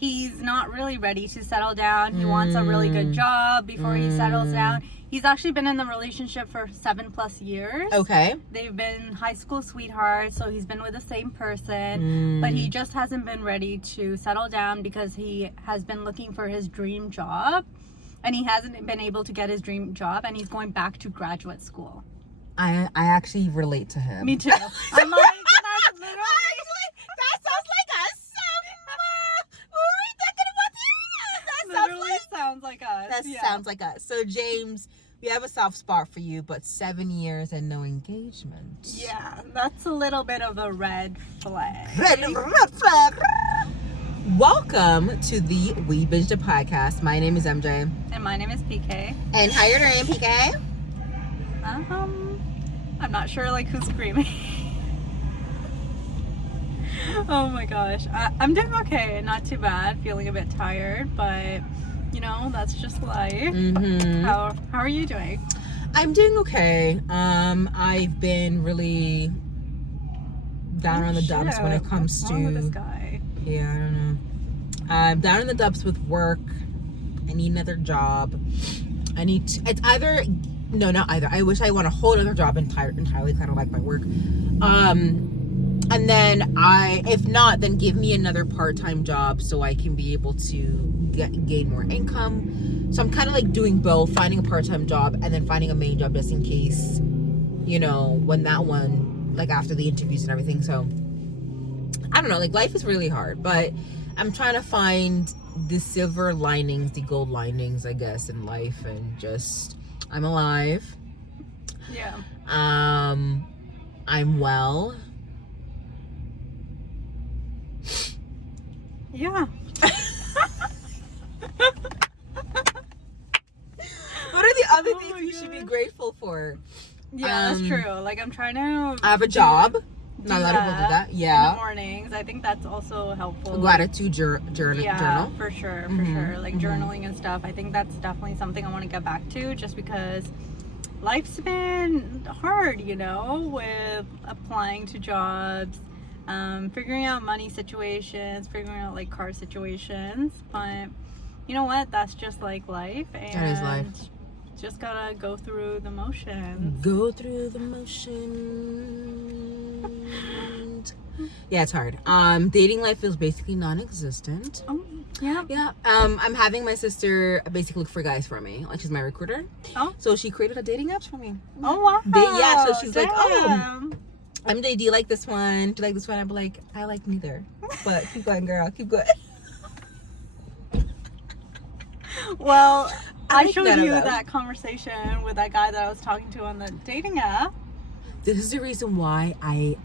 he's not really ready to settle down. He wants a really good job before he settles down. He's actually been in the relationship for 7+ years. Okay. They've been high school sweethearts, so he's been with the same person. But he just hasn't been ready to settle down because he has been looking for his dream job. And he hasn't been able to get his dream job. And he's going back to graduate school. I actually relate to him. Me too. I'm like, that's literally... That sounds like us. What were we talking about? That sounds like us. That sounds like us. So, James, we have a soft spot for you, but 7 years and no engagement. Yeah, that's a little bit of a red flag. Red flag. Welcome to the We Binged It podcast. My name is MJ. And my name is PK. And how your name, PK? I'm not sure like who's screaming. Oh my gosh. I'm doing okay. Not too bad. Feeling a bit tired, but you know, that's just life. How are you doing? I'm doing okay. I've been really down on the dumps when it comes What's wrong with this guy? Yeah, I don't know. I'm down in the dumps with work. I need another job. It's either, no, not either. I wish I want a whole other job entirely, kind of like my work. And then if not, then give me another part-time job so I can be able to gain more income. So I'm kind of like doing both, finding a part-time job and then finding a main job just in case, you know, when that one, like after the interviews and everything. So I don't know, like life is really hard, but I'm trying to find the silver linings, the gold linings, I guess, in life, and just, I'm alive. Yeah. I'm well. Yeah. What are the other things you should be grateful for? Yeah, that's true. Like I'm trying to I have a job. Not a lot of people do that. Yeah. In the mornings. I think that's also helpful. Gratitude journal. Yeah, for sure. Like journaling and stuff. I think that's definitely something I want to get back to just because life's been hard, you know, with applying to jobs, figuring out money situations, figuring out like car situations. But you know what? That's just like life. And that is life. Just gotta go through the motions. Go through the motions. Yeah, it's hard. Dating life feels basically non-existent. Oh, yeah. Yeah. I'm having my sister basically look for guys for me. Like she's my recruiter. Oh. So she created a dating apps for me. Oh wow. Yeah. So she's like, Damn. MJ, do you like this one? Do you like this one? I'm like, I like neither. But keep going, girl. Keep going. Well, I showed you them. that conversation with that guy that I was talking to on the dating app. This is the reason why I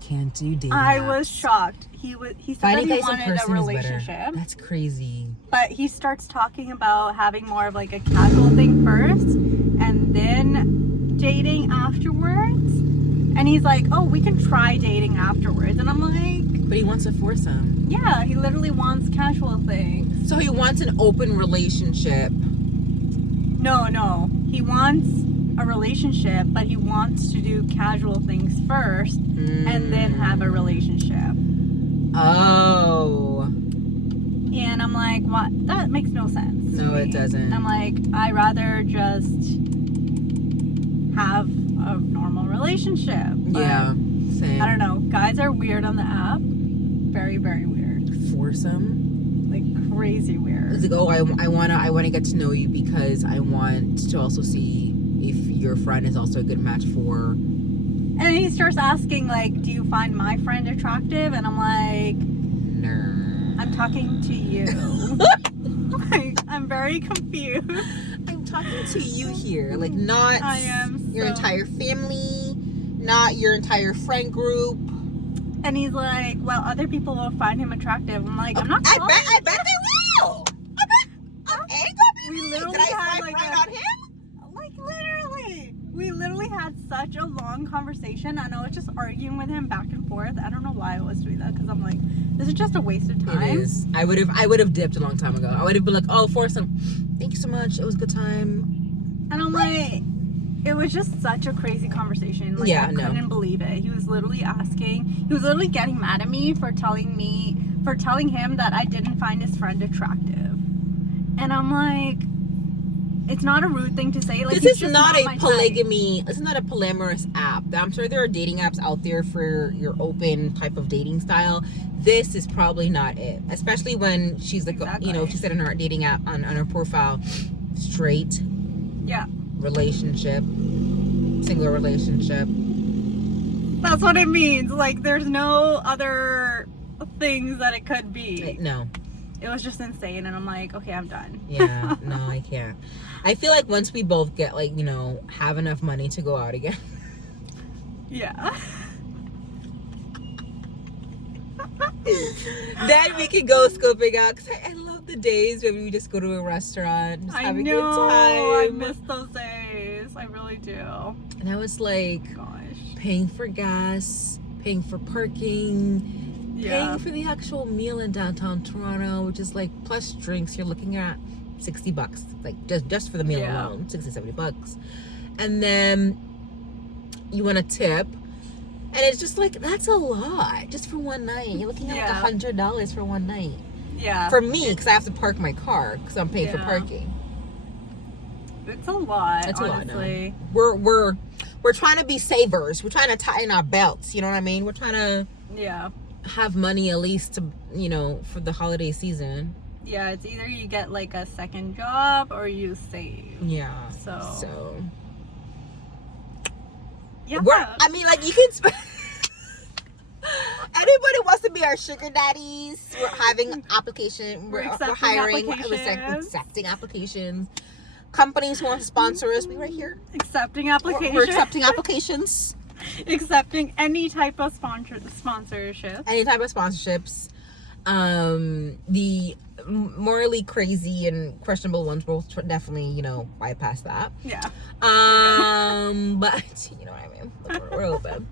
can't do dating I apps. was shocked. He said Finding that he guys in wanted person a is better. relationship. That's crazy. But he starts talking about having more of like a casual thing first and then dating afterwards. And he's like, oh, we can try dating afterwards. And I'm like... But he wants a foursome. Yeah, he literally wants casual things. So he wants an open relationship. No. He wants a relationship, but he wants to do casual things first and then have a relationship. Oh. And I'm like, what? That makes no sense. No, it doesn't. I'm like, I'd rather just have a normal relationship. But Yeah, same. I don't know. Guys are weird on the app. Very, very weird. Foursome? Like crazy weird. It's like, oh, I wanna get to know you because I want to also see if your friend is also a good match for. And then he starts asking like, do you find my friend attractive? And I'm like, no. I'm talking to you. Like, I'm very confused. I'm talking to you here, like not your entire family, not your entire friend group. And he's like, well, other people will find him attractive. I'm like, I'm not. I bet they will. I bet. Okay, we literally did I had swipe like right on him? Like literally, we literally had such a long conversation. I know, it's just arguing with him back and forth. I don't know why I was doing that because I'm like, this is just a waste of time. It is. I would have dipped a long time ago. I would have been like, oh, foursome. Thank you so much. It was a good time. And I'm like, it was just such a crazy conversation. Like, yeah, I couldn't believe it. He was literally getting mad at me for telling me for telling him that I didn't find his friend attractive. And I'm like, it's not a rude thing to say. Like, this he's is just not a my polygamy. type. This is not a polyamorous app. I'm sure there are dating apps out there for your open type of dating style. This is probably not it. Especially when she's like, you know, she said in her dating app on her profile, straight. Yeah. Relationship. Single relationship. That's what it means. Like, there's no other things that it could be. No. It was just insane, and I'm like, okay, I'm done. Yeah, no, I can't. I feel like once we both get, like, you know, have enough money to go out again. Yeah. Then we can go scoping out. Because I love the days when we just go to a restaurant, just have a good time. I miss those days. I really do. And I was like, Gosh. paying for gas, paying for parking, paying for the actual meal in downtown Toronto, which is like plus drinks, you're looking at $60, like just for the meal alone, $60-$70. And then you want a tip, and it's just like, that's a lot just for one night. You're looking at like $100 for one night. Yeah. For me, because I have to park my car because I'm paying for parking. It's a lot. It's honestly. A lot. No. We're trying to be savers. We're trying to tighten our belts. You know what I mean? We're trying to have money at least to, you know, for the holiday season. Yeah, it's either you get like a second job or you save. Yeah. So. Yeah. I mean, like, you can spend. Anybody wants to be our sugar daddies? We're having application. We're hiring. We're accepting applications. Companies who want to sponsor us, we right here. Accepting applications. We're accepting applications. Accepting any type of sponsorship. Any type of sponsorships. The morally crazy and questionable ones will definitely, you know, bypass that. Yeah. But you know what I mean. We're open.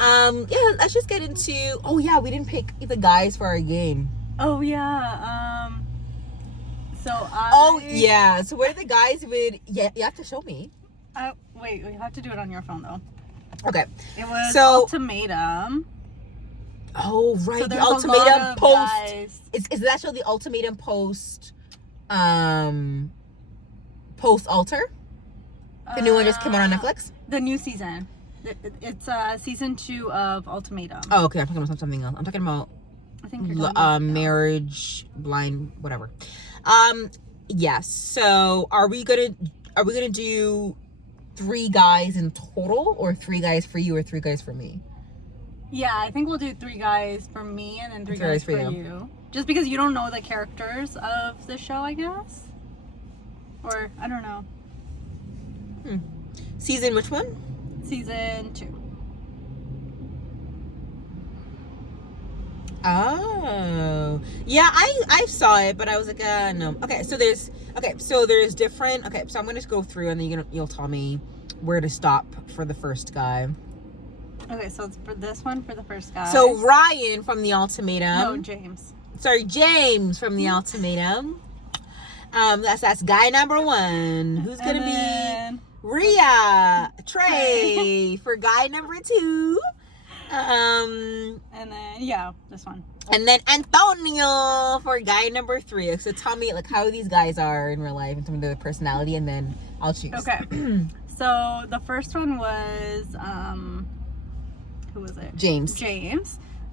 Yeah, let's just get into. Oh yeah, we didn't pick the guys for our game. Oh yeah. So what are the guys with? Yeah, you have to show me. Wait, you have to do it on your phone though. Okay. It was Ultimatum. Oh right, so the Ultimatum post. Is that show the Ultimatum post? Post Alter. The new one just came out on Netflix. The new season. It's season 2 of Ultimatum. Oh, okay. I'm talking about something else. I'm talking about. I think you're talking about marriage, blind, whatever. Yes. So are we gonna do 3 guys in total, or 3 guys for you, or 3 guys for me? Yeah, I think we'll do 3 guys for me and then 3 guys for you. Just because you don't know the characters of the show, I guess. Or I don't know. Season which one? Season 2. Oh, yeah, I saw it, but I was like, no. Okay, so there's different. Okay, so I'm gonna just go through, and then you'll tell me where to stop for the first guy. Okay, so it's for this one, for the first guy. So Ryan from the Ultimatum. No, James. Sorry, James from the Ultimatum. That's guy number 1. Who's gonna be Rhea Trey for guy number 2. And then this one. And then Antonio for guy number 3. So tell me like how these guys are in real life in terms of their personality, and then I'll choose. Okay. So the first one was who was it? James.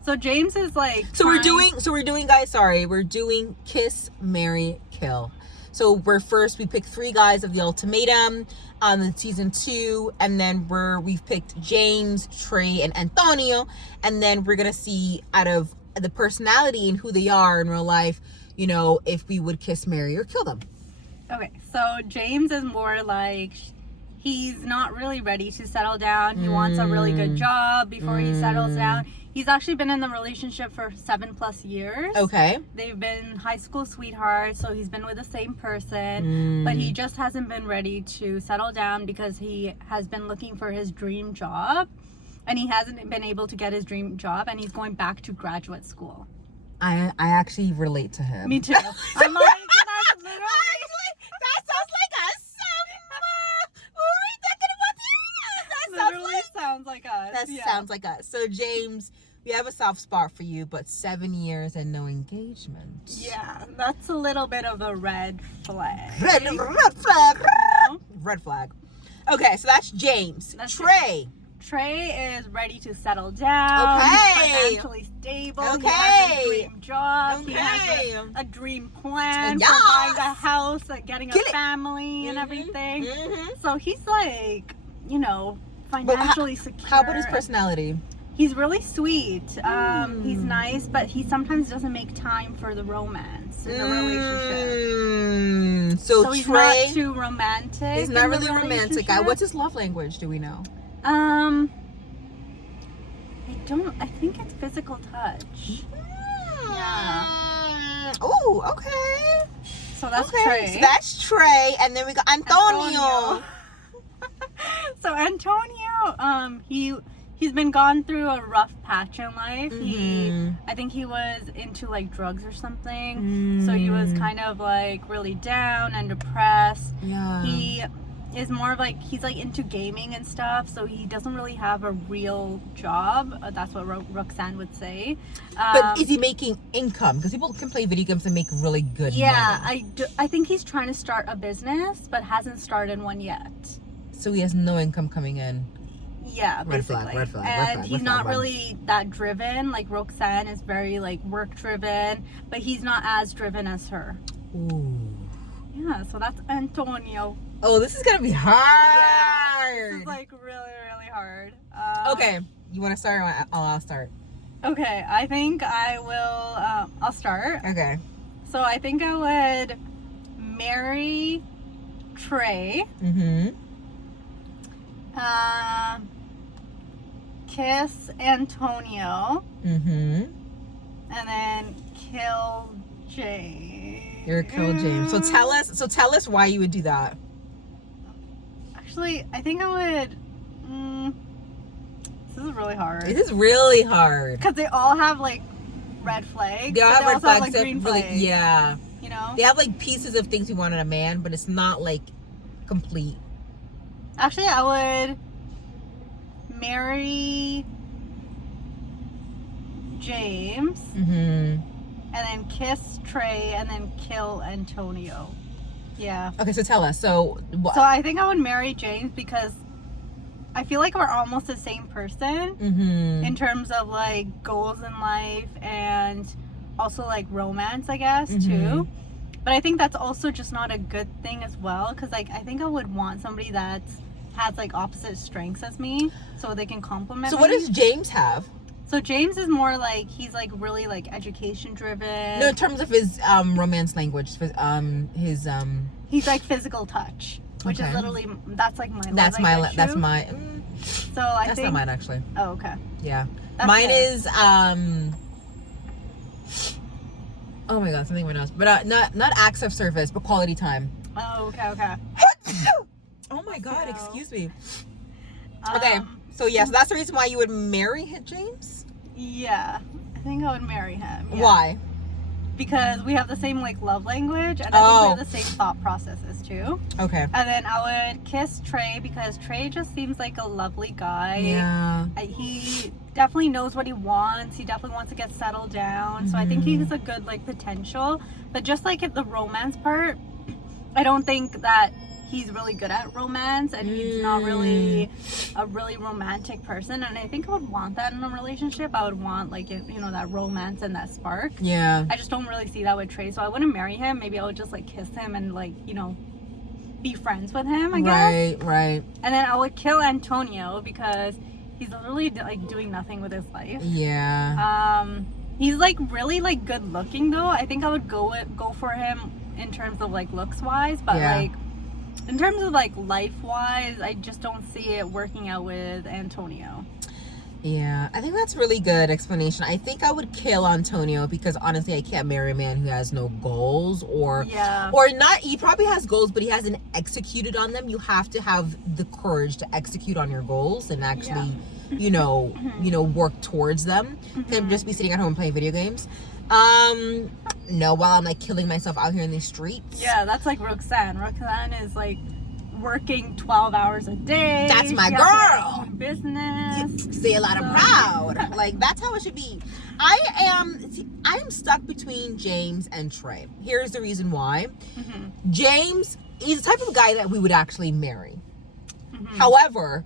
So James is like we're doing guys, we're doing kiss, marry, kill. So we picked 3 guys of the Ultimatum on the season 2, and then we've picked James, Trey, and Antonio, and then we're gonna see out of the personality and who they are in real life, you know, if we would kiss, marry, or kill them. Okay, so James is more like he's not really ready to settle down. He wants a really good job before he settles down. He's actually been in the relationship for 7+ years. Okay. They've been high school sweethearts, so he's been with the same person, but he just hasn't been ready to settle down because he has been looking for his dream job, and he hasn't been able to get his dream job, and he's going back to graduate school. I actually relate to him. Me too. I'm like, that's literally... that sounds like us. What were we talking about? Literally sounds like us. That sounds like us. So James, we have a soft spot for you, but 7 years and no engagement. Yeah, that's a little bit of a red flag. Red flag. You know? Red flag. Okay, so that's James. That's Trey. Trey is ready to settle down. Okay. He's financially stable. Okay. He has a dream job. Okay. He has a dream plan Yes. for buying a house, getting Kill a it. family and everything. Mm-hmm. So he's like, you know, financially secure. How about his personality? He's really sweet. He's nice, but he sometimes doesn't make time for the romance in the relationship. So he's Trey, not too romantic. he's not in the really a romantic guy. relationship. What's his love language? Do we know? I think it's physical touch. Yeah. Oh, okay. So that's okay. Trey. So that's Trey, and then we got Antonio. So Antonio, he's been gone through a rough patch in life. I think he was into like drugs or something. So he was kind of like really down and depressed. Yeah. He is more of like, he's like into gaming and stuff, so he doesn't really have a real job. That's what Roxanne would say. But is he making income? Because people can play video games and make really good money. I think he's trying to start a business, but hasn't started one yet. So he has no income coming in. Yeah, basically. Red flag. And he's not really that driven. Like Roxanne is very like work driven, but he's not as driven as her. Ooh. Yeah, so that's Antonio. Oh, this is gonna be hard. Yeah, this is like really, really hard. Okay, you want to start? Or I'll start. Okay, I think I will. I'll start. Okay. So I think I would marry Trey. Kiss Antonio. And then kill James. You're a kill James. So tell us why you would do that. Actually, I think I would. This is really hard. It is really hard. Because they all have like red flags. They all have red also flags. Have, like, green really, flags. yeah. You know? They have like pieces of things we want in a man, but it's not like complete. Actually, I would marry James. And then kiss Trey and then kill Antonio. Yeah. Okay, so tell us. So I think I would marry James because I feel like we're almost the same person in terms of like goals in life and also like romance, I guess, too. But I think that's also just not a good thing as well, because like I think I would want somebody that has like opposite strengths as me so they can complement me. So what does James have? So James is more like, he's like really like education driven. No, in terms of his romance language, his he's like physical touch, which is literally, that's like my that's my language, that's too. my So I that's think, not mine actually. Oh, okay. Yeah. That's Mine good. is oh my god, something went else. But not acts of service, but quality time. Oh, okay. Oh my god, So, excuse me. Okay. So yes, that's the reason why you would marry James? Yeah, I think I would marry him. Yeah. Why? Because we have the same like love language, and I think we have the same thought processes too. Okay. And then I would kiss Trey because Trey just seems like a lovely guy. Yeah. He definitely knows what he wants. He definitely wants to get settled down. So I think he's a good like potential. But just like at the romance part, I don't think that he's really good at romance, and he's not really a really romantic person, and I think I would want that in a relationship. I would want like, you know, that romance and that spark. Yeah. I just don't really see that with Trey, so I wouldn't marry him. Maybe I would just like kiss him and like, you know, be friends with him, I guess. Right. And then I would kill Antonio because he's literally like doing nothing with his life. Yeah. He's like really like good looking though. I think I would go for him in terms of like looks wise, but like in terms of like life wise, I just don't see it working out with Antonio. Yeah, I think that's really good explanation. I think I would kill Antonio because honestly, I can't marry a man who has no goals or not. He probably has goals, but he hasn't executed on them. You have to have the courage to execute on your goals and actually, you know, work towards them. Can't just be sitting at home playing video games. No, while I'm like killing myself out here in these streets. Yeah, that's like Roxanne. Roxanne is like working 12 hours a day. That's my she has her girl. own business. Say a lot of proud. Like, that's how it should be. I am stuck between James and Trey. Here's the reason why. James, he's the type of guy that we would actually marry. However,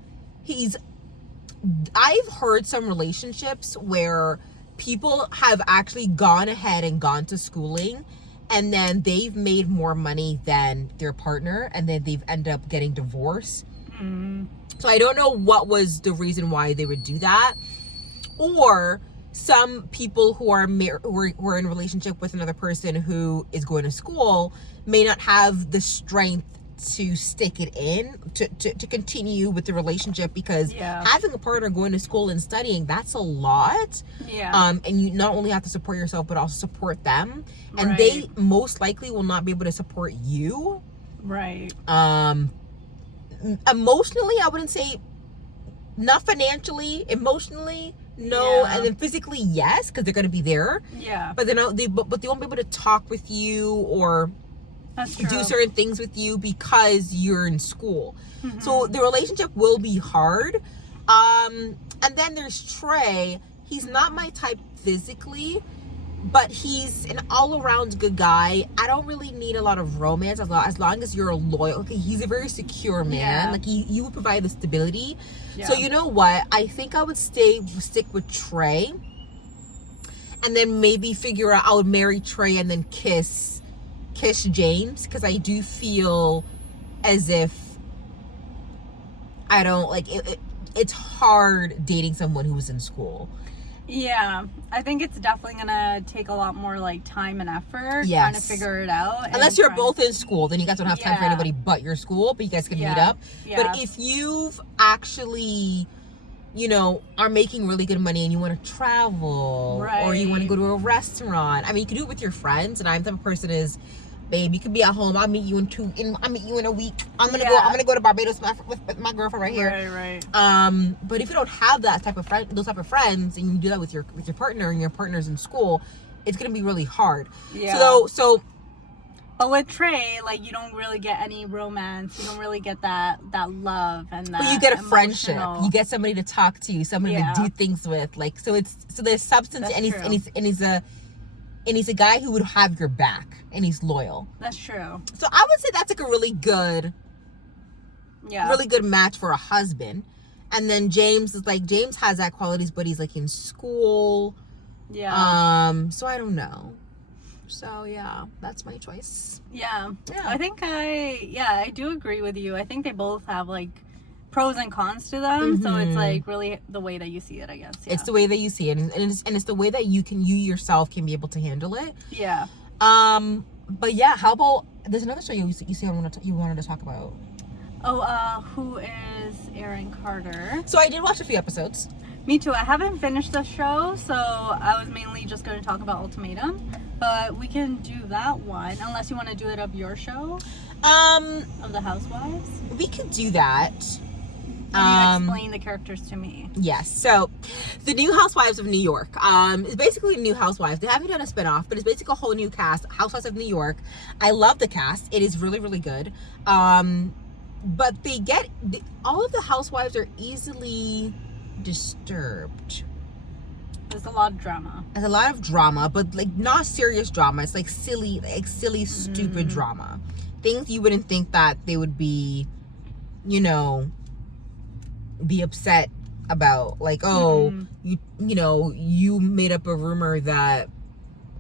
I've heard some relationships where people have actually gone ahead and gone to schooling, and then they've made more money than their partner, and then they've ended up getting divorced. So I don't know what was the reason why they would do that. Or some people who are who are in a relationship with another person who is going to school may not have the strength to stick it in, to continue with the relationship, because having a partner going to school and studying, that's a lot. And you not only have to support yourself but also support them, and they most likely will not be able to support you. Emotionally, I wouldn't say, not financially, emotionally no, and then physically yes, because they're going to be there, but they won't be able to talk with you or do certain things with you because you're in school. So the relationship will be hard. And then there's Trey. He's not my type physically, but he's an all-around good guy. I don't really need a lot of romance as long as you're loyal. Okay, he's a very secure man. Like, you would provide the stability. So you know what? I think I would stick with Trey, and then maybe figure out I would marry Trey and then kiss James, because I do feel as if I don't like it. It's hard dating someone who was in school. I think it's definitely gonna take a lot more like time and effort trying to figure it out. Unless you're both in school, then you guys don't have time for anybody but your school, but you guys can meet up. But if you've actually, are making really good money and you want to travel, or you want to go to a restaurant, I mean, you can do it with your friends. And I'm the type of person is, babe, you could be at home. I'll meet you in a week. I'm gonna go to Barbados with my girlfriend right here. But if you don't have that type of those type of friends, and you do that with your partner, and your partner's in school, it's gonna be really hard. So but with Trey, like, you don't really get any romance. You don't really get that love and that. But you get a friendship. You get somebody to talk to, somebody to do things with. Like, so there's substance, and he's a guy who would have your back, and he's loyal. That's true. So I would say that's like a really good match for a husband. And then James has that qualities, but he's like in school. So I don't know. So that's my choice. I think I do agree with you. I think they both have like pros and cons to them. So it's like really the way that you see it, I guess. It's the way that you see it, and it's the way that you yourself can be able to handle it. But how about, there's another show you say you wanted to talk about. Who is Aaron Carter? So I did watch a few episodes. Me too. I haven't finished the show, so I was mainly just going to talk about Ultimatum, but we can do that one unless you want to do it of your show. Of the Housewives. We could do that. Can you explain the characters to me? Yes. So, the New Housewives of New York is basically New Housewives. They haven't done a spinoff, but it's basically a whole new cast. Housewives of New York. I love the cast. It is really, really good. But all of the housewives are easily disturbed. There's a lot of drama. There's a lot of drama, but like not serious drama. It's like silly, stupid drama. Things you wouldn't think that they would be, be upset about. Like, you made up a rumor that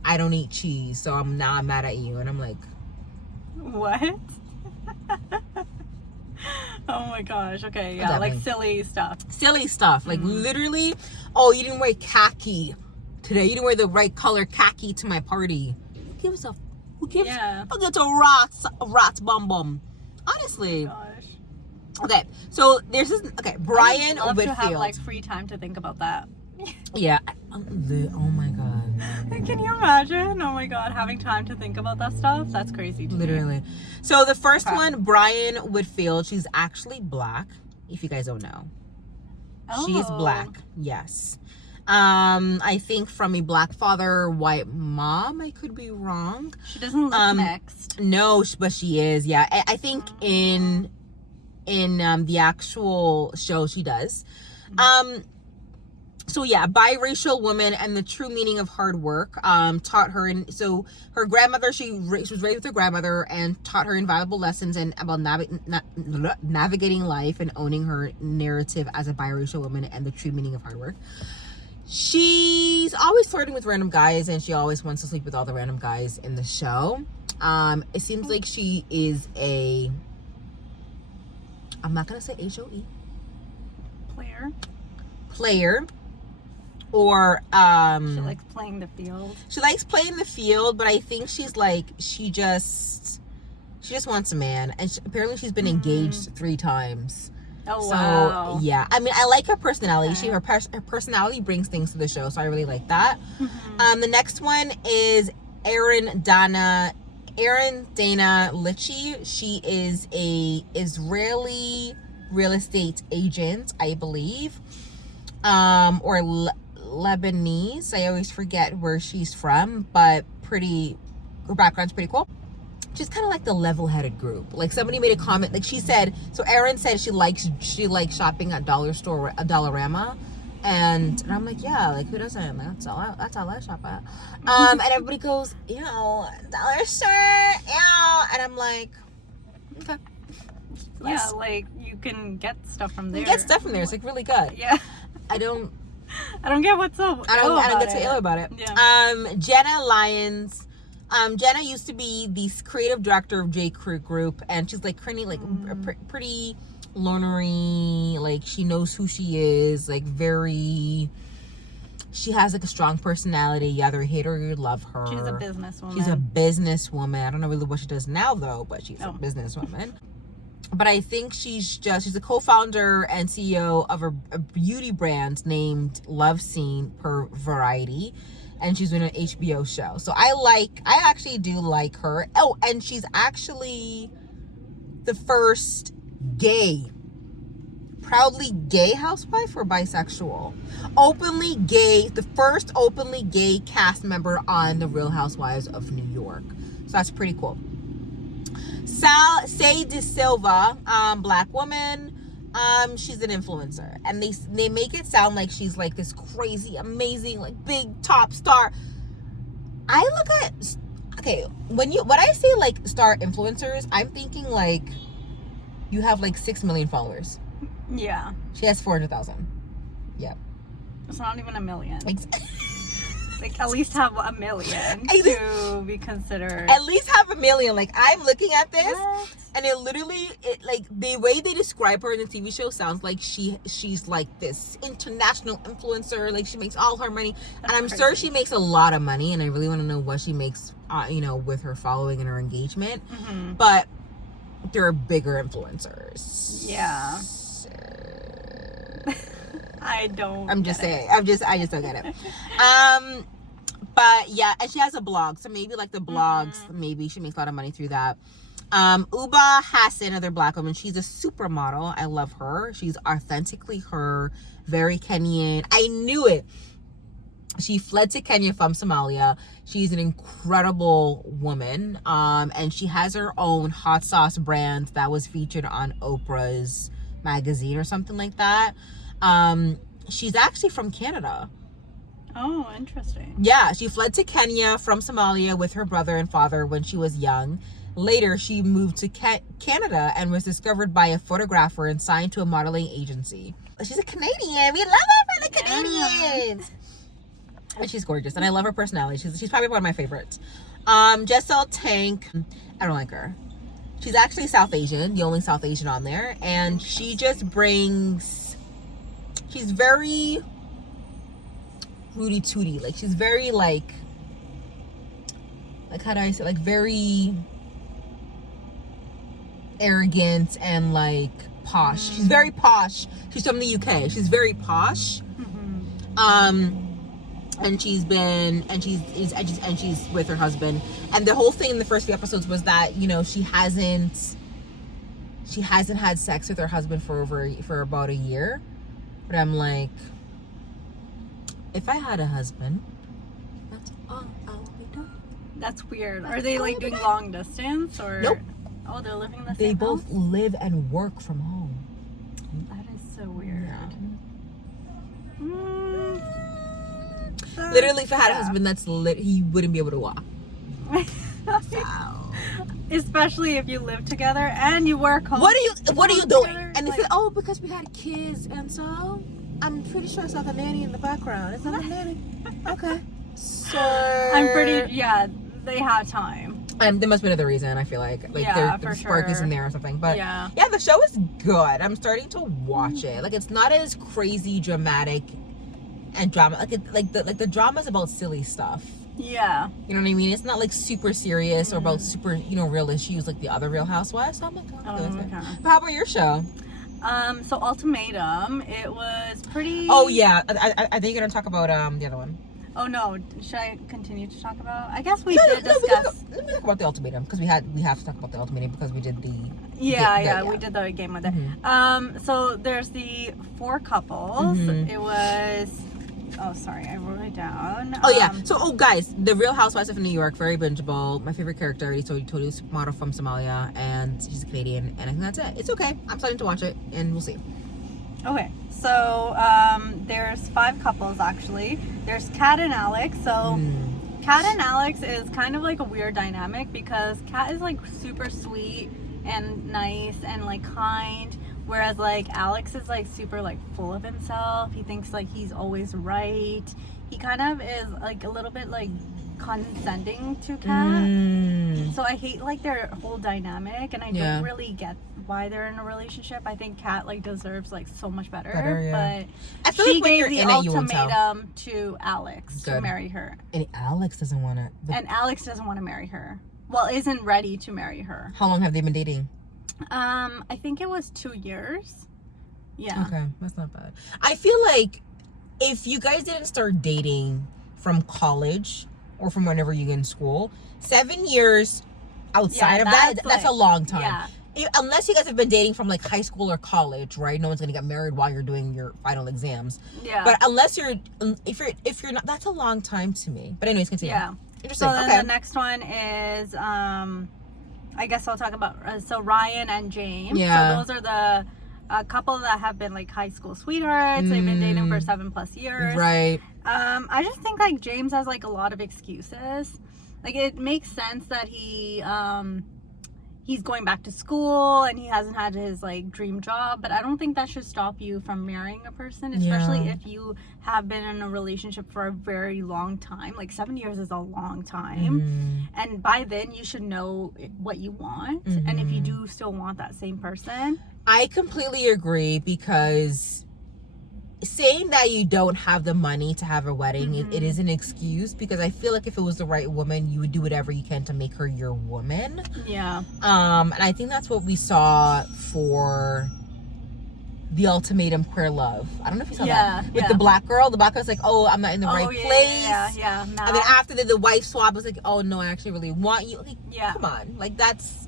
I don't eat cheese, so I'm mad at you. And I'm like, what? Oh my gosh. Okay, yeah, like silly stuff. Like literally, you didn't wear khaki today. You didn't wear the right color khaki to my party. Who gives a that's a rat's bum bum. Honestly. Oh my gosh. Okay, so there's this. Okay, Brian I'd love Whitfield. to have like free time to think about that. Yeah. Oh my god. Can you imagine? Oh my god, having time to think about that stuff? That's crazy to Literally. me. So the first one, Brian Whitfield, she's actually black, if you guys don't know. She is black. Yes. I think from a black father, white mom. I could be wrong. She doesn't look mixed. No, but she is. Yeah. I think in in the actual show she does. So yeah, biracial woman and the true meaning of hard work, taught her. And so her grandmother, she was raised with her grandmother and taught her invaluable lessons and about navigating life and owning her narrative as a biracial woman and the true meaning of hard work. She's always flirting with random guys, and she always wants to sleep with all the random guys in the show. It seems like she is a, I'm not gonna say HOE, player, or she likes playing the field. She likes playing the field, but I think she's like, she just wants a man, and apparently she's been engaged 3 times. Oh, wow. So yeah, I mean, I like her personality. Okay. Her personality brings things to the show, so I really like that. The next one is Erin Dana Litchi. She is a Israeli real estate agent, I believe, or Lebanese. I always forget where she's from, but her background's pretty cool. She's kind of like the level-headed group. Like, somebody made a comment, like she said, so Erin said she likes shopping at dollar store, a Dollarama, and I'm like, yeah, like, who doesn't? Like, that's all I shop at. And everybody goes, dollar store, and I'm like, okay. Yeah, like, you can get stuff from there. You can get stuff from there. It's like really good. Yeah. I don't get what's so I don't get so ill about it. Yeah. Jenna Lyons. Jenna used to be the creative director of J. Crew Group, and she's like pretty lonery. Like, she knows who she is. Like, she has like a strong personality. You either hate her or you love her. She's a businesswoman. She's a businesswoman. I don't know really what she does now though, but she's a businesswoman. But I think she's a co-founder and CEO of a beauty brand named Love Scene per Variety. And she's doing an HBO show. So I actually do like her. Oh, and she's actually the first proudly gay housewife or bisexual. The first openly gay cast member on the Real Housewives of New York. So that's pretty cool. Say De Silva, black woman. She's an influencer, and they make it sound like she's like this crazy, amazing, like big top star. I look at, okay, when I say like star influencers, I'm thinking like you have like 6 million followers. Yeah. She has 400,000. Yep. It's not even a million. Exactly. Like, at least have 1 million to be considered. At least have 1 million. Like, I'm looking at this, what? And it literally, like, the way they describe her in the TV show sounds like she's like this international influencer. Like, she makes all her money. That's and I'm crazy. sure she makes a lot of money, and I really want to know what she makes, with her following and her engagement. Mm-hmm. But there are bigger influencers. Yeah. I don't. I'm just saying. I just don't get it. But yeah, and she has a blog, so maybe like the blogs, maybe she makes a lot of money through that. Uba Hassan, another black woman, she's a supermodel. I love her. She's authentically her, very Kenyan. I knew it. She fled to Kenya from Somalia. She's an incredible woman. And she has her own hot sauce brand that was featured on Oprah's magazine or something like that. She's actually from Canada. Oh, interesting. Yeah, she fled to Kenya from Somalia with her brother and father when she was young. Later, she moved to Canada and was discovered by a photographer and signed to a modeling agency. She's a Canadian. We love her for the Canadians. And she's gorgeous, and I love her personality. She's probably one of my favorites. Jessel Tank, I don't like her. She's actually South Asian, the only South Asian on there, and she just brings. She's very rooty tooty. Like, she's very how do I say, like, very arrogant and like posh. She's very posh. She's from the UK. She's very posh. And she's with her husband. And the whole thing in the first few episodes was that, she hasn't had sex with her husband for about a year. But I'm like, if I had a husband, that's all I'll be doing. That's weird. Are they like doing long distance or? Nope. Oh, they're living in the They same both house? live and work from home. That is so weird. Yeah. Literally, Literally, if I had a husband that's he wouldn't be able to walk. So. Especially if you live together and you work home. What are you doing? Together, And they like, said, oh, because we had kids, and so I'm pretty sure I saw the nanny in the background. Is that a nanny? Okay. So I'm pretty. Yeah, they have time. there must be another reason. I feel like Yeah, their for spark sure. isn't there or something. But Yeah. the show is good. I'm starting to watch it. Like, it's not as crazy dramatic and drama. Like the drama is about silly stuff. Yeah. You know what I mean? It's not like super serious or about super, real issues like the other Real Housewives. So I'm like, Oh, okay. But how about your show? So Ultimatum, it was pretty. Oh yeah, I think you're gonna talk about the other one. Oh no, should I continue to talk about? I guess we No, did we discuss. can talk about the Ultimatum because we have to talk about the Ultimatum because we did the. Yeah, we did the game with it. So there's the 4 couples. It was. Oh, sorry, I wrote it down. Oh yeah. So guys, the Real Housewives of New York, very bingeable. My favorite character, I already told you, is model from Somalia, and she's a Canadian, and I think that's it. It's okay. I'm starting to watch it, and we'll see. Okay, so there's 5 couples actually. There's Kat and Alex. So Kat and Alex is kind of like a weird dynamic because Kat is like super sweet and nice and like kind, whereas like Alex is like super like full of himself. He thinks like he's always right. He kind of is like a little bit like condescending to Kat. So I hate like their whole dynamic, and I don't really get why they're in a relationship. I think Kat like deserves like so much better. Yeah. But I feel she like when gave you're the in it, you won't tell. ultimatum to Alex to Good. marry her, And Alex doesn't want to. and Alex doesn't want to marry her. Well, isn't ready to marry her. How long have they been dating? I think it was 2 years. Yeah. Okay, that's not bad. I feel like if you guys didn't start dating from college or from whenever you get in school, 7 years outside of that's like, a long time. Yeah. Unless you guys have been dating from like high school or college, right? No one's gonna get married while you're doing your final exams. Yeah. But unless if you're not, that's a long time to me. But anyways, continue. Yeah. Interesting. So then Okay. the next one is I guess I'll talk about so Ryan and James. Yeah. So those are the couple that have been like high school sweethearts. They've been dating for 7+ years. Right. I just think like James has like a lot of excuses. Like it makes sense that he's going back to school and he hasn't had his like dream job, but I don't think that should stop you from marrying a person, especially if you have been in a relationship for a very long time. Like 7 years is a long time, and by then you should know what you want, and if you do still want that same person. I completely agree, because saying that you don't have the money to have a wedding, it is an excuse, because I feel like if it was the right woman, you would do whatever you can to make her your woman. Yeah. And I think that's what we saw for the Ultimatum Queer Love. I don't know if you saw that. With the black girl. The black girl's like, oh, I'm not in the right place. Yeah. And then after the wife swap was like, oh no, I actually really want you. Like, Yeah. come on. Like, that's...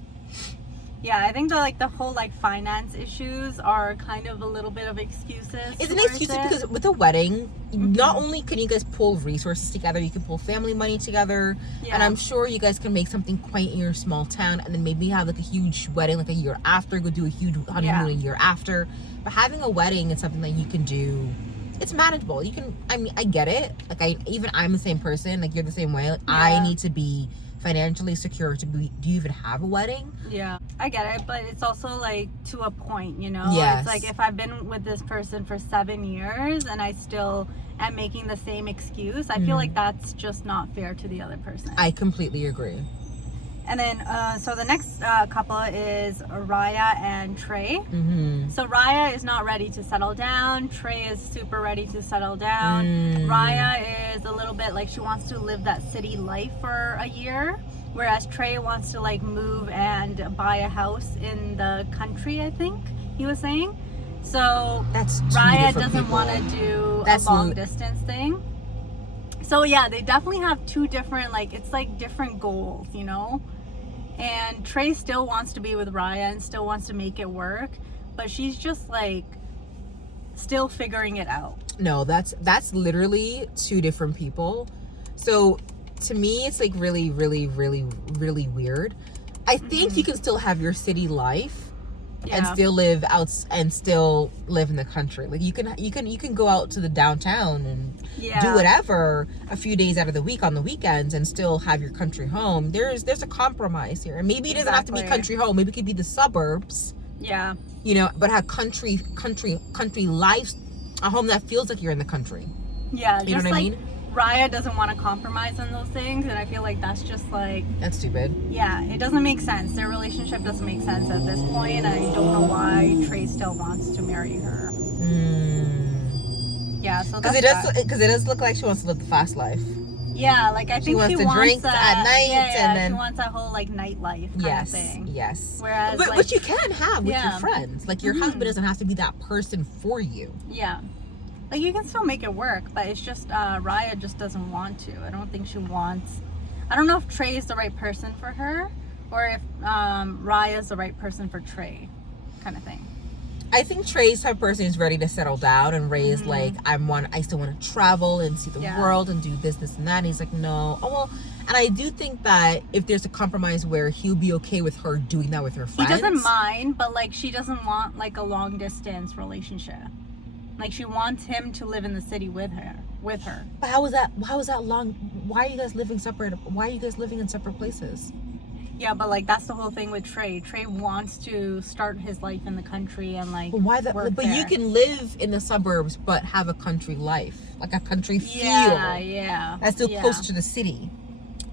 Yeah, I think that the whole finance issues are kind of a little bit of excuses. It's an excuse because with a wedding, not only can you guys pull resources together, you can pull family money together, and I'm sure you guys can make something quaint in your small town, and then maybe have a huge wedding a year after, go do a huge honeymoon a year after. But having a wedding is something that you can do. It's manageable. You can. I mean, I get it. I'm the same person. Like, you're the same way. Like, I need to be financially secure to do you even have a wedding? Yeah, I get it, but it's also to a point, Yes. It's like if I've been with this person for 7 years and I still am making the same excuse, I feel like that's just not fair to the other person. I completely agree. And then so the next couple is Raya and Trey. So Raya is not ready to settle down. Trey is super ready to settle down. Raya is a little bit she wants to live that city life for a year, whereas Trey wants to move and buy a house in the country, I think he was saying. So That's Raya doesn't want to do a long distance thing. So yeah, they definitely have two different it's different goals, And Trey still wants to be with Raya and still wants to make it work, but she's just still figuring it out. No, that's literally two different people. So to me, it's really, really, really, really weird. I think you can still have your city life and Yeah. still live out and still live in the country. Like you can go out to the downtown and do whatever a few days out of the week on the weekends and still have your country home. There's a compromise here. And maybe it doesn't have to be country home. Maybe it could be the suburbs. Yeah. You know, but have country life, a home that feels like you're in the country. Yeah, You know just what I like mean? Raya doesn't want to compromise on those things, and I feel like that's just like, That's stupid. yeah, it doesn't make sense. Their relationship doesn't make sense at this point, and I don't know why Trey still wants to marry her. Yeah, so that's Because it does look like she wants to live the fast life. yeah, like I think wants she to wants drink that, at night and then she wants that whole like nightlife kind of thing. Yes. Whereas, but like, which you can have with your friends. Like your husband doesn't have to be that person for you. Yeah. Like you can still make it work, but it's just Raya just doesn't want to. I don't think she wants. I don't know if Trey is the right person for her, or if Raya is the right person for Trey, kind of thing. I think Trey's type of person is ready to settle down and raise like I still want to travel and see the world and do this and that. And he's like, no. Oh well, and I do think that if there's a compromise where he'll be okay with her doing that with her friends. He doesn't mind, but like she doesn't want like a long distance relationship. Like she wants him to live in the city with her. But how is that long? Why are you guys living separate? Why are you guys living in separate places? Yeah, but like that's the whole thing with Trey. Trey wants to start his life in the country and like. But why that? Work But there. you can live in the suburbs, but have a country life, like a country feel. Yeah. That's still close to the city.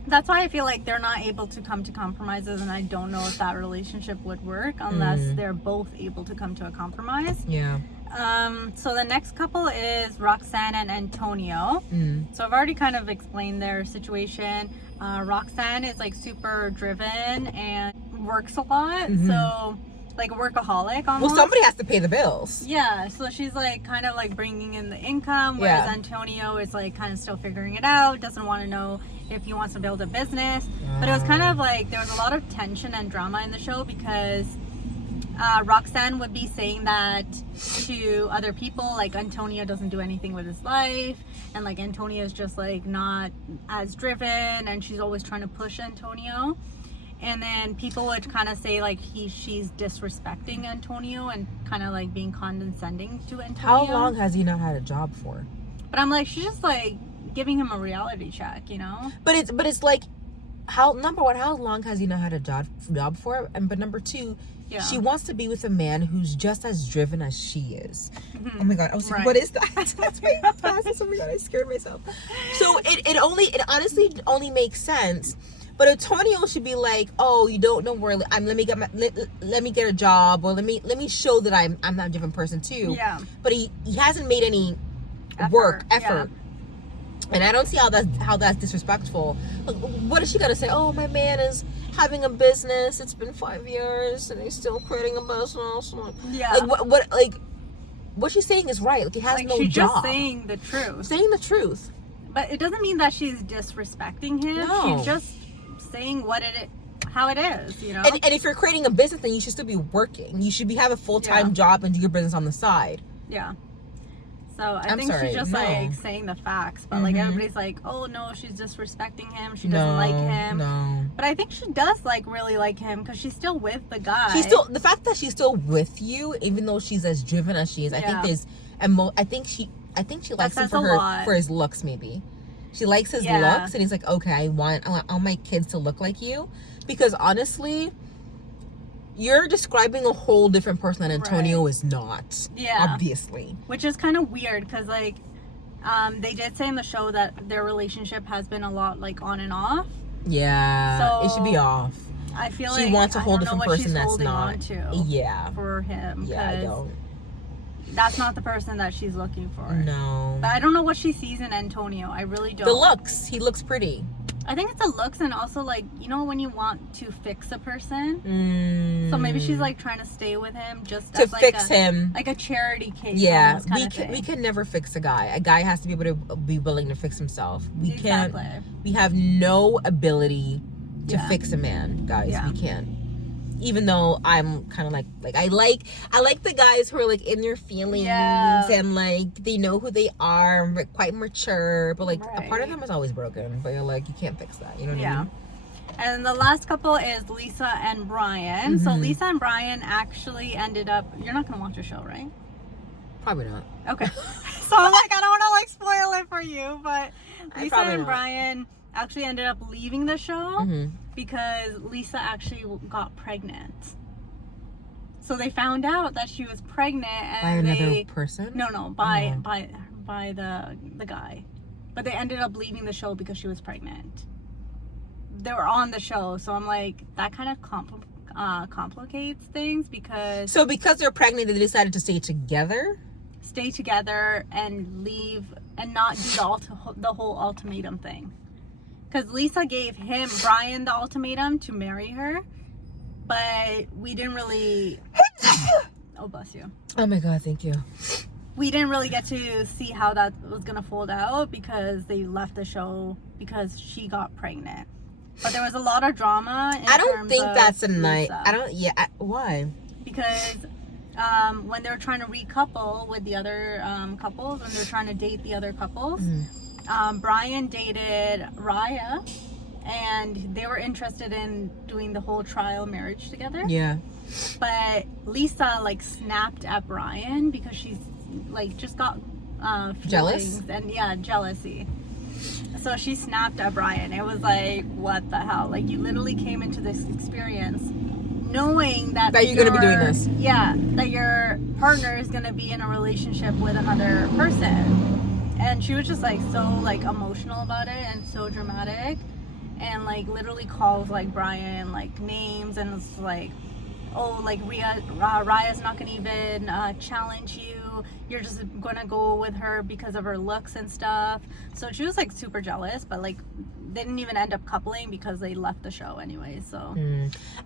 That's why I feel like they're not able to come to compromises, and I don't know if that relationship would work unless they're both able to come to a compromise. Yeah. So the next couple is Roxanne and Antonio. So I've already kind of explained their situation. Roxanne is like super driven and works a lot, so like a workaholic almost. Well, somebody has to pay the bills. Yeah, so she's like kind of like bringing in the income, whereas Antonio is like kind of still figuring it out, doesn't want to know if he wants to build a business. But it was kind of like there was a lot of tension and drama in the show because Roxanne would be saying that to other people, like Antonio doesn't do anything with his life, and like Antonio is just like not as driven, and she's always trying to push Antonio. And then people would kind of say like she's disrespecting Antonio and kind of like being condescending to Antonio. How long has he not had a job for? But I'm like, she's just like giving him a reality check, you know? But it's like, number one, how long has he not had a job for? But number two, she wants to be with a man who's just as driven as she is. Oh my god, I was like, what is that? That's my glasses. Oh my god, I scared myself. So it honestly only makes sense. But Antonio should be like, oh, you don't know where let me get a job, or let me show that I'm that different person too. Yeah. But he hasn't made any effort. And I don't see how that's disrespectful. Like, what is she gonna say? Oh, my man is having a business. It's been 5 years and he's still creating a business. Yeah. Like what she's saying is right. Like he has like, no she's job. just saying the truth. Saying the truth. But it doesn't mean that she's disrespecting him. No. She's just saying how it is, you know? And if you're creating a business, then you should still be working. You should have a full-time job and do your business on the side. Yeah. So I think she's just like saying the facts, but like everybody's like, oh no, she's disrespecting him. She doesn't like him. No. But I think she does like really like him because she's still with the guy. The fact that she's still with you, even though she's as driven as she is, I think there's I think she likes him for his looks. Maybe she likes his looks, and he's like, okay, I want all my kids to look like you, because honestly, you're describing a whole different person that Antonio is not. Yeah. Obviously. Which is kind of weird because, like, they did say in the show that their relationship has been a lot, like, on and off. Yeah. So it should be off. I feel she wants a whole different person that's not. Yeah. For him. Yeah, I don't. That's not the person that she's looking for. No. But I don't know what she sees in Antonio. I really don't. The looks. He looks pretty. I think it's the looks, and also, like, you know, when you want to fix a person. So maybe she's like trying to stay with him just to as, like, fix him, like a charity case. Yeah, we can never fix a guy. A guy has to be able to be willing to fix himself. We can't. We have no ability to fix a man, guys. We can't. Even though I'm kind of like I like the guys who are like in their feelings and like they know who they are, and quite mature, but like a part of them is always broken. But you're like, you can't fix that. You know what I mean? And the last couple is Lisa and Brian. So Mhm. Lisa and Brian actually ended up. You're not gonna watch the show, right? Probably not. Okay. So I'm like, I don't want to like spoil it for you, but Lisa probably and not. Brian actually ended up leaving the show Mm-hmm. because Lisa actually got pregnant. So they found out that she was pregnant, and By another person? no, by Oh. by the guy. But they ended up leaving the show because she was pregnant. They were on the show, so I'm like, that kind of complicates things because So because they're pregnant, they decided to stay together? stay together and leave and not do the whole ultimatum thing. Because Lisa gave Brian, the ultimatum to marry her, but we didn't really. Oh, bless you. Oh my God, thank you. We didn't really get to see how that was gonna fold out because they left the show because she got pregnant. But there was a lot of drama. I don't think that's a night. Lisa. I don't. Yeah. Why? Because when they were trying to recouple with the other couples, when they were trying to date the other couples, Brian dated Raya, and they were interested in doing the whole trial marriage together. Yeah. But Lisa like snapped at Brian because she's like just got Jealous? feelings and jealousy. So she snapped at Brian. It was like, what the hell? Like, you literally came into this experience knowing that you're gonna be doing this. Yeah, that your partner is gonna be in a relationship with another person. And she was just like so like emotional about it and so dramatic, and like literally calls like Brian like names, and it's like, oh, like Raya's not gonna even challenge you. You're just gonna go with her because of her looks and stuff. So she was like super jealous, but like they didn't even end up coupling because they left the show anyway. So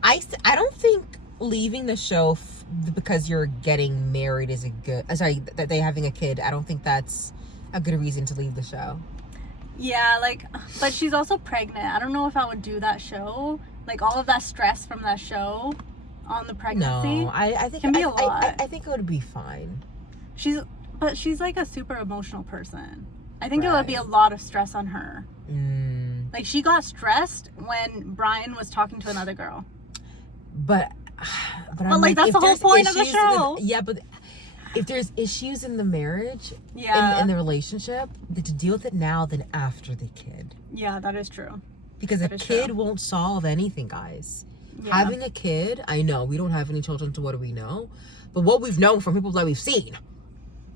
I don't think leaving the show because you're getting married is a good. Sorry, that they having a kid. I don't think that's a good reason to leave the show. yeah, like, but she's also pregnant. I don't know if I would do that show. Like all of that stress from that show on the pregnancy. No, I think can be a lot. I think it would be fine. She's like a super emotional person. I think it would be a lot of stress on her. Like she got stressed when Brian was talking to another girl. But I'm like that's the whole point of the show. But if there's issues in the marriage, Yeah. in the relationship, to deal with it now than after the kid. Yeah, that is true. Because That a is kid true. won't solve anything, guys. Yeah. Having a kid, I know we don't have any children, so what do we know? But what we've known from people that we've seen,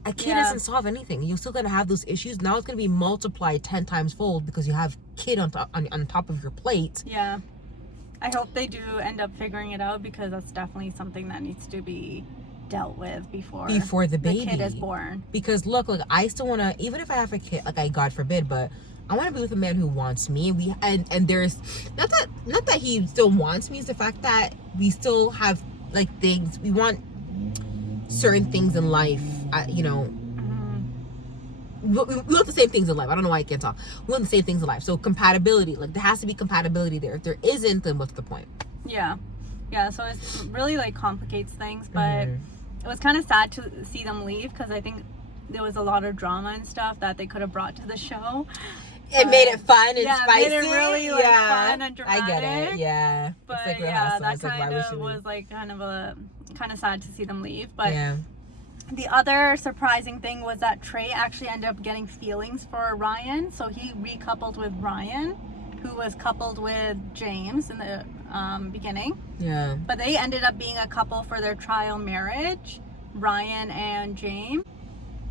a kid Yeah. doesn't solve anything. You're still gonna have those issues. Now it's gonna be multiplied 10 times fold because you have kid on top of your plate. Yeah. I hope they do end up figuring it out because that's definitely something that needs to be dealt with before the baby kid is born. Because look, like I still wanna, even if I have a kid, like I God forbid, but I want to be with a man who wants me. And there's not that he still wants me. It's the fact that we still have like things we want, certain things in life. We want the same things in life. I don't know why I can't talk. We want the same things in life. So compatibility, like there has to be compatibility there. If there isn't, then what's the point? Yeah. So it really like complicates things, but it was kind of sad to see them leave because I think there was a lot of drama and stuff that they could have brought to the show. It made it fun and spicy. Made it really like fun and dramatic. I get it. Yeah. But it's like Real that Housewives. Like, kind why of would was like kind of sad to see them leave. But yeah. the other surprising thing was that Trey actually ended up getting feelings for Ryan, so he recoupled with Ryan, who was coupled with James in the beginning. Yeah. But they ended up being a couple for their trial marriage, Ryan and James.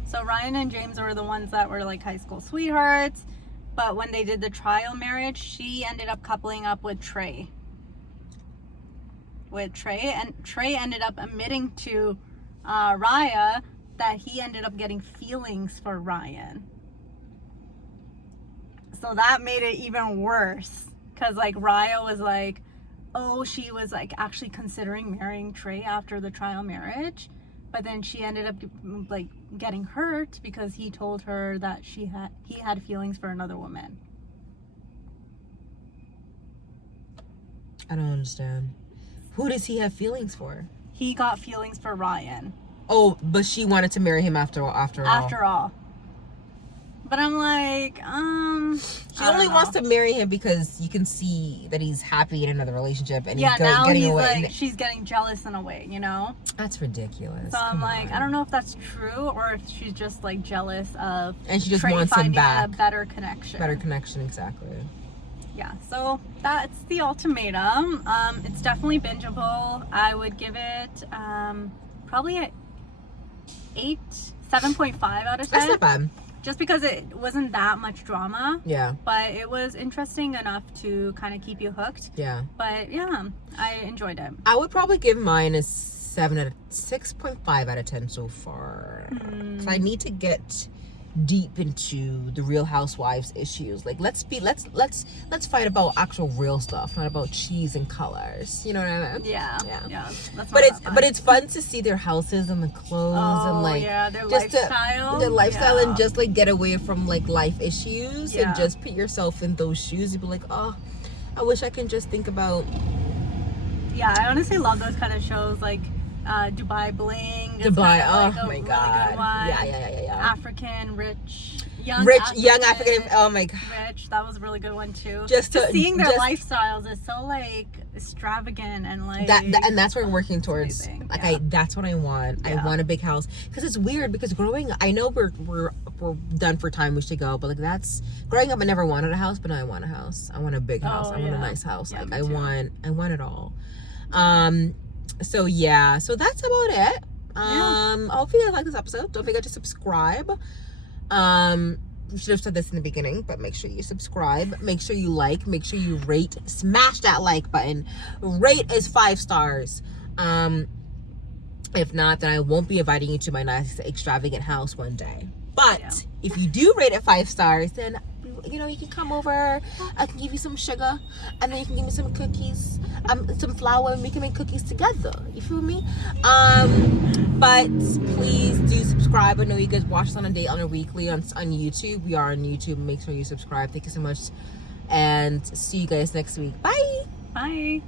So Ryan and James were the ones that were like high school sweethearts. But when they did the trial marriage, she ended up coupling up with Trey. And Trey ended up admitting to Raya that he ended up getting feelings for Ryan. So that made it even worse. Because like Raya was like, oh, she was like actually considering marrying Trey after the trial marriage. But then she ended up like getting hurt because he told her that he had feelings for another woman. I don't understand. Who does he have feelings for? He got feelings for Ryan. Oh, but she wanted to marry him after all. After all. But I'm like, She only wants to marry him because you can see that he's happy in another relationship and yeah, he's now getting he's away. like, she's getting jealous in a way, you know? That's ridiculous. So I'm Come like, on. I don't know if that's true or if she's just like jealous of And she just Trey wants him finding back. a better connection. Better connection, exactly. Yeah, so that's the Ultimatum. It's definitely bingeable. I would give it probably a 7.5 out of 10. That's not bad. Just because it wasn't that much drama. Yeah. But it was interesting enough to kind of keep you hooked. Yeah. But yeah, I enjoyed it. I would probably give mine a 6.5 out of 10 so far. Because I need to get deep into the Real Housewives issues. Like, let's fight about actual real stuff, not about cheese and colors. You know what I mean? Yeah. That's But it's fun to see their houses and the clothes and like their just lifestyle. their lifestyle and just like get away from like life issues Yeah. and just put yourself in those shoes. You'd be like, oh, I wish I can just think about. Yeah, I honestly love those kind of shows like Dubai Bling. It's Dubai, kind of like oh a my really god. good one. Yeah. African, rich, young African. Oh my god. Rich, that was a really good one too. Just seeing their lifestyles is so like extravagant and like and that's what we're working towards. amazing. Like Yeah. that's what I want. Yeah. I want a big house because it's weird because growing. I know we're done for time. We should go, but like that's growing up. I never wanted a house, but now I want a house. I want a big house. I want a nice house. Yeah, like me I too. want it all. So yeah, so that's about it. Hopefully you like this episode. Don't forget to subscribe. We should have said this in the beginning, but make sure you subscribe, make sure you like, make sure you rate, smash that like button. Rate is 5 stars. If not, then I won't be inviting you to my nice extravagant house one day. But if you do rate it 5 stars, then you know you can come over. I can give you some sugar, and then you can give me some cookies, some flour, and we can make cookies together. You feel me? But please do subscribe. I know you guys watch us on a weekly on YouTube. We are on YouTube. Make sure you subscribe. Thank you so much, and see you guys next week. Bye. Bye.